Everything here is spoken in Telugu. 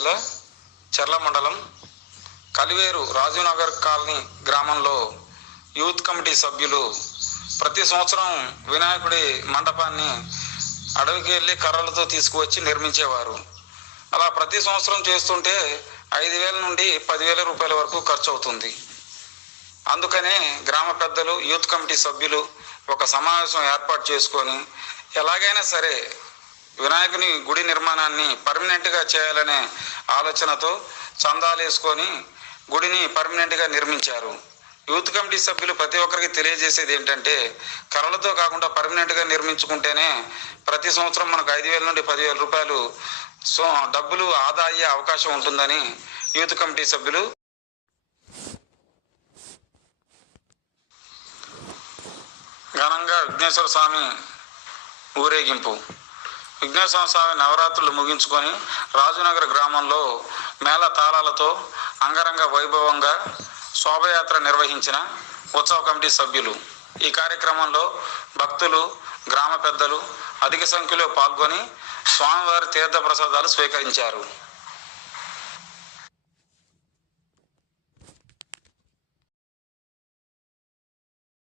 జిల్లా చర్ల మండలం కలివేరు రాజునగర్ కాలనీ గ్రామంలో యూత్ కమిటీ సభ్యులు ప్రతి సంవత్సరం వినాయకుడి మండపాన్ని అడవికి వెళ్ళి కర్రలతో తీసుకువచ్చి నిర్మించేవారు. అలా ప్రతి సంవత్సరం చేస్తుంటే 5,000 నుండి 10,000 రూపాయల వరకు ఖర్చు అవుతుంది. అందుకనే గ్రామ పెద్దలు, యూత్ కమిటీ సభ్యులు ఒక సమావేశం ఏర్పాటు చేసుకొని ఎలాగైనా సరే వినాయకుని గుడి నిర్మాణాన్ని పర్మనెంట్గా చేయాలనే ఆలోచనతో చందాలు వేసుకొని గుడిని పర్మనెంట్గా నిర్మించారు. యూత్ కమిటీ సభ్యులు ప్రతి ఒక్కరికి తెలియజేసేది ఏంటంటే, కర్రలతో కాకుండా పర్మనెంట్గా నిర్మించుకుంటేనే ప్రతి సంవత్సరం మనకు 5,000 నుండి 10,000 రూపాయలు డబ్బులు ఆదా అయ్యే అవకాశం ఉంటుందని యూత్ కమిటీ సభ్యులు ఘనంగా విఘ్నేశ్వర స్వామి ఊరేగింపు. విఘ్నేశ్వర స్వామి నవరాత్రులు ముగించుకొని రాజునగర్ గ్రామంలో మేళ తాళాలతో అంగరంగ వైభవంగా శోభయాత్ర నిర్వహించిన ఉత్సవ కమిటీ సభ్యులు. ఈ కార్యక్రమంలో భక్తులు, గ్రామ పెద్దలు అధిక సంఖ్యలో పాల్గొని స్వామివారి తీర్థ ప్రసాదాలు స్వీకరించారు.